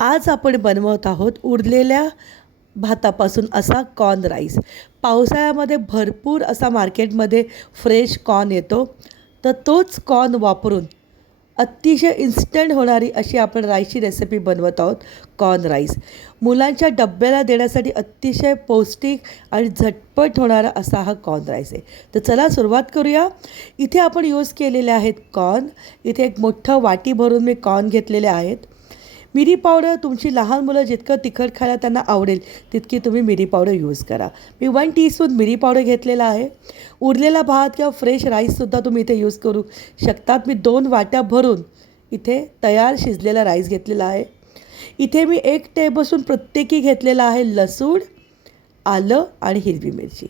आज आपण बनवत आहोत उरलेल्या भातापासून असा कॉर्न राईस पावसाळ्यामध्ये भरपूर असा मार्केटमध्ये फ्रेश कॉर्न येतो. तर तोच कॉर्न वापरून अतिशय इन्स्टंट होणारी अशी आपण राईसची रेसिपी बनवत आहोत कॉर्न राईस मुलांच्या डब्याला देण्यासाठी अतिशय पौष्टिक आणि झटपट होणारा असा हा कॉर्न राईस आहे. तर चला सुरुवात करूया. इथे आपण यूज केलेले आहेत कॉर्न इथे एक मोठं वाटी भरून मी कॉर्न घेतलेले आहेत. मिरी पावडर तुमची लहान मुलं जितकं तिखट खायला त्यांना आवडेल तितकी तुम्ही मिरी पावडर यूज करा. मी वन टीस्पून मिरी पावडर घेतलेला आहे. उरलेला भात किंवा फ्रेश राईससुद्धा तुम्ही इथे यूज करू शकतात. मी दोन वाट्या भरून इथे तयार शिजलेला राईस घेतलेला आहे. इथे मी एक टेबलस्पून प्रत्येकी घेतलेला आहे लसूण आलं आणि हिरवी मिरची.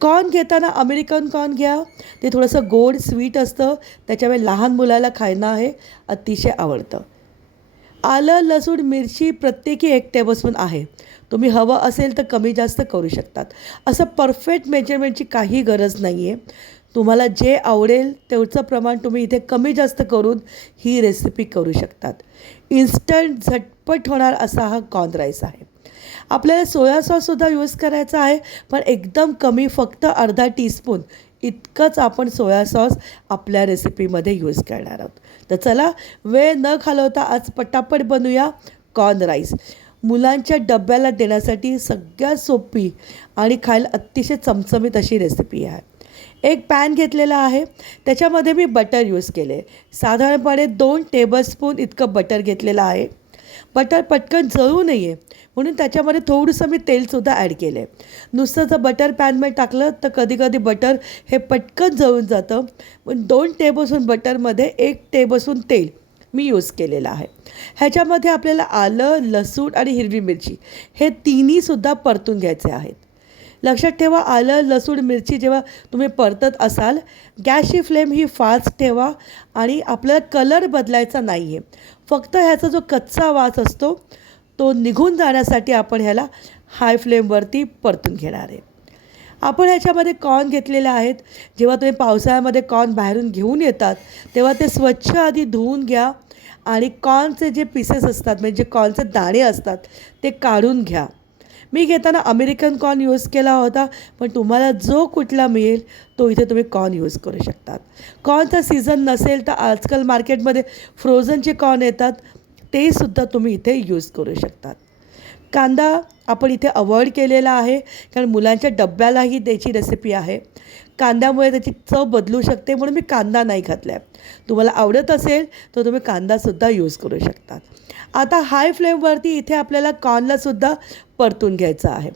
कॉर्न घेताना अमेरिकन कॉर्न घ्या. ते थोडंसं गोड स्वीट असतं. त्याच्यामुळे लहान मुलाला खायला हे अतिशय आवडतं. आलं लसूण मिरची प्रत्येकी एक टेबलस्पून आहे. तुम्ही हवं असेल तर कमी जास्त करू शकतात. असं परफेक्ट मेजरमेंटची काही गरज नाही आहे तुम्हाला जे आवडेल तेवढं प्रमाण तुम्ही इथे कमी जास्त करून ही रेसिपी करू शकतात. इन्स्टंट झटपट होणार असा हा कॉर्न राईस आहे. आपल्याला सोया सॉससुद्धा यूज करायचा आहे पण एकदम कमी फक्त अर्धा टीस्पून इतकंच आपण सोया सॉस आपल्या रेसिपीमध्ये यूज करणार आहोत. तर चला वेळ न घालवता आज पटापट बनवूया कॉर्न राईस मुलांच्या डब्याला देण्यासाठी सगळ्यात सोपी आणि खायला अतिशय चमचमीत अशी रेसिपी आहे. एक पॅन घेतलेला आहे. त्याच्यामध्ये मी बटर यूज केले. साधारणपणे दोन टेबलस्पून इतकं बटर घेतलेलं आहे. बटर पटकन जळू नये. म्हणून त्याच्यामध्ये थोडंसं मी तेलसुद्धा ॲड केलं आहे नुसतं जर बटर पॅनमध्ये टाकलं तर कधी कधी बटर हे पटकन जळून जातं. पण दोन टेबलस्पून बटरमध्ये एक टेबलस्पून तेल मी यूज केलेलं आहे. ह्याच्यामध्ये आपल्याला आलं लसूण आणि हिरवी मिरची हे तिन्हीसुद्धा परतून घ्यायचे आहेत. लक्षात ठेवा आलं लसूण मिरची जेव्हा तुम्ही परतत असाल गॅसची फ्लेम ही फास्ट ठेवा आणि आपल्याला कलर बदलायचा नाही आहे फक्त ह्याचा जो कच्चा वास असतो तो निघून जाण्यासाठी आपण ह्याला हाय फ्लेमवरती परतून घेणार आहे. आपण ह्याच्यामध्ये कॉर्न घेतलेले आहेत. जेव्हा तुम्ही पावसाळ्यामध्ये कॉर्न बाहेरून घेऊन येतात तेव्हा ते स्वच्छ आधी धुवून घ्या आणि कॉर्नचे जे पीसेस असतात म्हणजे जे कॉर्नचे दाणे असतात ते काढून घ्या. मी घेताना अमेरिकन कॉर्न यूज केला होता पण तुम्हाला जो कुठला मिळेल तो इथे तुम्ही कॉर्न यूज करू शकतात. कॉर्नचा सीझन नसेल तर आजकाल मार्केटमध्ये फ्रोझनचे कॉर्न येतात ते सुद्धा तुम्ही इथे यूज करू शकतात. कांदा आपण इथे अवॉइड केलेला आहे कारण मुलांच्या डब्यालाही त्याची रेसिपी आहे. कांद्यामुळे त्याची चव बदलू शकते म्हणून मी कांदा नाही घातला आहे तुम्हाला आवडत असेल तर तुम्ही कांदासुद्धा यूज करू शकता. आता हाय फ्लेमवरती इथे आपल्याला कॉर्नलासुद्धा परतून घ्यायचं आहे.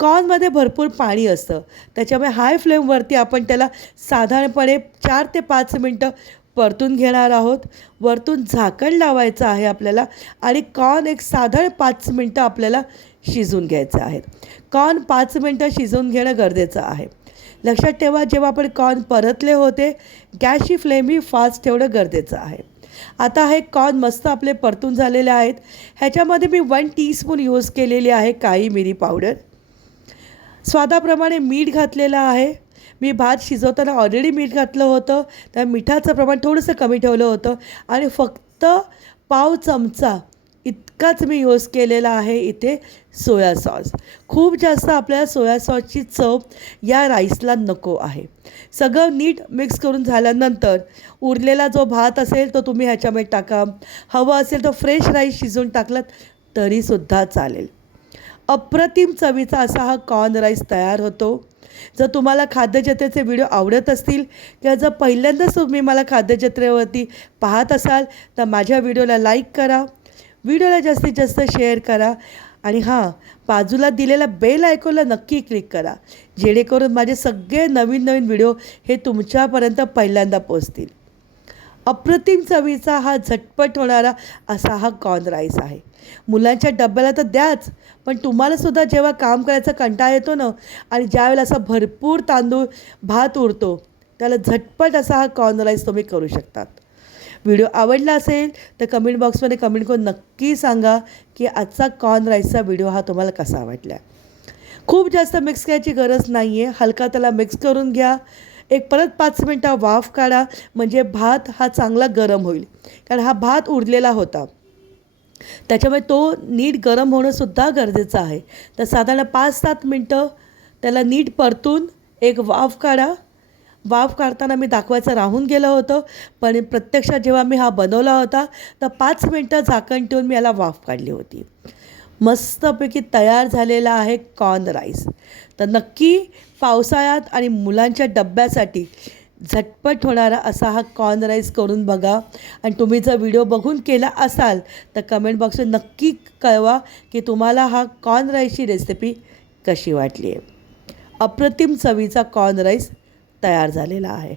कॉर्नमध्ये भरपूर पाणी असतं. त्याच्यामुळे हाय फ्लेमवरती आपण त्याला साधारणपणे चार ते पाच मिनटं परतून घेणार आहोत. वरतून झाकण लावायचं आहे आपल्याला आणि कॉर्न एक साधारण पाच मिनटं आपल्याला शिजून घ्यायचं आहे. कॉर्न पाच मिनटं शिजवून घेणं गरजेचं आहे. लक्षात ठेवा जेव्हा आपण कॉर्न परतले होते गॅसची फ्लेम ही फास्ट ठेवणं गरजेचं आहे. आता हे कॉर्न मस्त आपले परतून झालेले आहेत. ह्याच्यामध्ये मी वन टीस्पून यूज केलेली आहे काळी मिरी पावडर. स्वादाप्रमाणे मीठ घातलेलं आहे. मी भात शिजवताना ऑलरेडी मीठ घातलं होतं. त्या मिठाचं प्रमाण थोडंसं कमी ठेवलं होतं. आणि फक्त पाव चमचा इतकाच मी यूज केलेला आहे इथे सोया सॉस खूप जास्त आपल्याला सोया सॉसची चव या राईसला नको आहे. सगळं नीट मिक्स करून झाल्यानंतर उरलेला जो भात असेल तो तुम्ही ह्याच्यामध्ये टाका. हवं असेल तर फ्रेश राईस शिजवून टाकलात तरीसुद्धा चालेल. अप्रतिम चवीचा असा हा कॉर्न राईस तयार होतो. जर तुम्हाला खाद्यजत्रेचे व्हिडिओ आवडत असतील किंवा जर पहिल्यांदाच तुम्ही मला खाद्यजत्रेवरती पाहत असाल तर माझ्या व्हिडिओला लाईक करा. व्हिडिओला जास्तीत जास्त शेअर करा. आणि हां बाजूला दिलेला बेल आयकॉनला नक्की क्लिक करा. जेणेकरून माझे सगळे नवीन नवीन व्हिडिओ हे तुमच्यापर्यंत पहिल्यांदा पोचतील अप्रतिम चवीचा हा झटपट होणारा असा हा कॉर्न राईस आहे. मुलांच्या डब्याला तर द्याच पण तुम्हालासुद्धा जेव्हा काम करायचा कंटाळा येतो ना आणि ज्यावेळेला असा भरपूर तांदूळ भात उरतो त्याला झटपट असा हा कॉर्न राईस तुम्ही करू शकतात. व्हिडिओ आवडला असेल तर कमेंट बॉक्समध्ये कमेंट करून नक्की सांगा की आजचा कॉर्न राईसचा व्हिडिओ हा तुम्हाला कसा वाटला. खूप जास्त मिक्स करायची गरज नाही आहे हलका त्याला मिक्स करून घ्या. एक परत पाच मिनटं वाफ काढा. म्हणजे भात हा चांगला गरम होईल. कारण हा भात उरलेला होता. त्याच्यामुळे तो नीट गरम होणंसुद्धा गरजेचं आहे. तर साधारण पाच सात मिनटं त्याला नीट परतून एक वाफ काढा. वाफ काढताना मी दाखवायचं राहून गेलं होतं. पण प्रत्यक्षात जेव्हा मी हा बनवला होता तर पाच मिनटं झाकण ठेवून मी याला वाफ काढली होती. मस्तपैकी तयार झालेला आहे कॉर्न राईस. तर नक्की पावसाळ्यात आणि मुलांच्या डब्यासाठी झटपट होणारा असा हा कॉर्न राईस करून बघा. आणि तुम्ही जर व्हिडिओ बघून केला असाल तर कमेंट बॉक्सवर नक्की कळवा की तुम्हाला हा कॉर्न राईसची रेसिपी कशी वाटली आहे. अप्रतिम चवीचा कॉर्न राईस तयार झालेला आहे.